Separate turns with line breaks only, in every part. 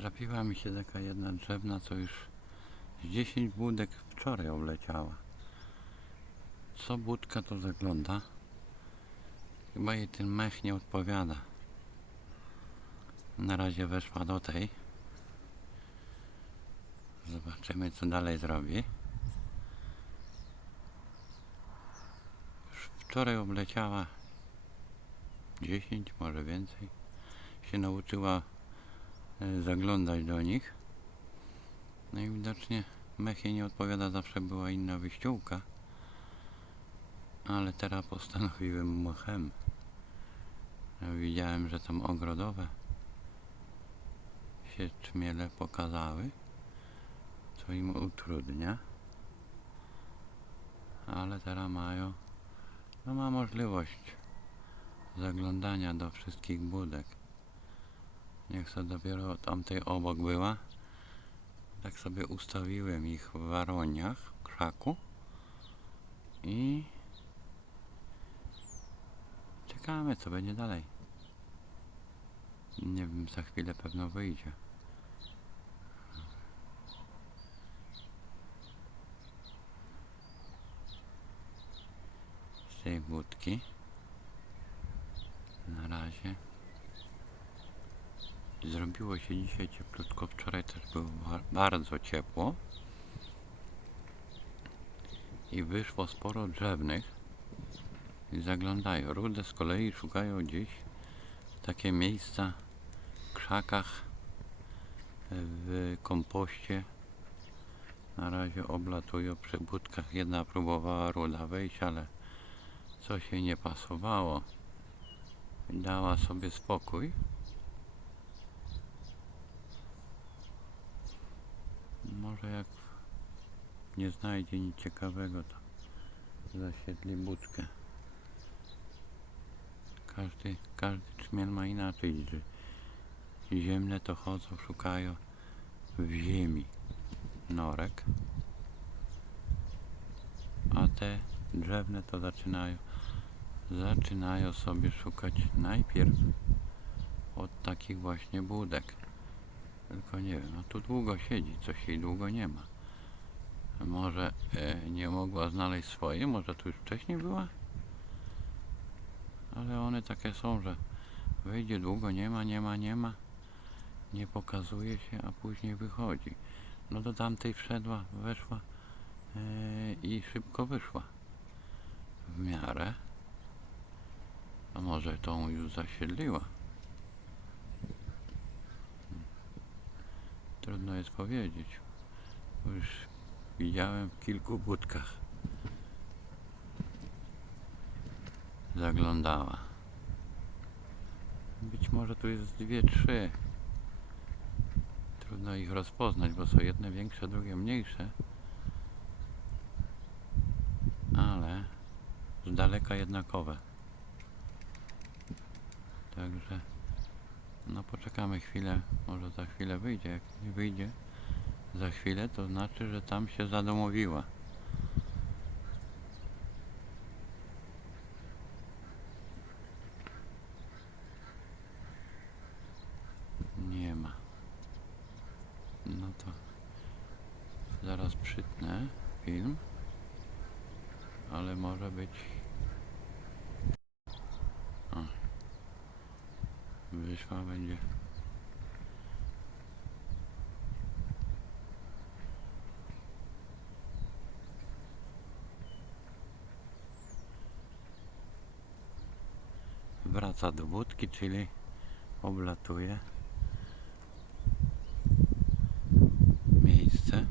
Trafiła mi się taka jedna drzewna, co już z 10 budek wczoraj obleciała. Co budka to zagląda. Chyba jej ten mech nie odpowiada. Na razie weszła do tej. Zobaczymy co dalej zrobi. Już wczoraj obleciała 10, może więcej. Się nauczyła zaglądać do nich. No i widocznie mech jej nie odpowiada, zawsze była inna wyściółka. Ale teraz postanowiłem mchem. Ja widziałem, że tam ogrodowe się czmiele pokazały, co im utrudnia. Ale teraz mają, no ma możliwość zaglądania do wszystkich budek. Niech to dopiero tamtej obok była. Tak sobie ustawiłem ich w waroniach, w krzaku. I czekamy, co będzie dalej. Nie wiem, za chwilę pewno wyjdzie. Z tej budki. Na razie. Zrobiło się dzisiaj cieplutko. Wczoraj też było ba- bardzo ciepło. I wyszło sporo drzewnych. I zaglądają. Rude z kolei szukają gdzieś takie miejsca w krzakach, w kompoście. Na razie oblatują przy budkach. Jedna próbowała ruda wejść, ale coś jej nie pasowało. Dała sobie spokój. Może jak nie znajdzie nic ciekawego, to zasiedli budkę. Każdy, każdy czmiel ma inaczej. Ziemne to chodzą, szukają w ziemi norek, a te drzewne to zaczynają zaczynają sobie szukać najpierw od takich właśnie budek. Tylko nie wiem, no tu długo siedzi, coś jej długo nie ma. Może e, nie mogła znaleźć swojej, może tu już wcześniej była? Ale one takie są, że wejdzie długo, nie ma, nie ma, nie ma. Nie pokazuje się, a później wychodzi. No do tamtej wszedła, weszła e, i szybko wyszła. W miarę. A może tą już zasiedliła? Trudno jest powiedzieć. Już widziałem w kilku budkach. Zaglądała. Być może tu jest dwie, trzy. Trudno ich rozpoznać, bo są jedne większe, drugie mniejsze. Ale z daleka jednakowe. Także no poczekamy chwilę, może za chwilę wyjdzie. Jak nie wyjdzie za chwilę, to znaczy, że tam się zadomowiła. Nie ma. No to zaraz przytnę film, ale może być wyszła będzie. Wraca do wódki, czyli oblatuje miejsce.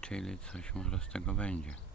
Czyli coś może z tego będzie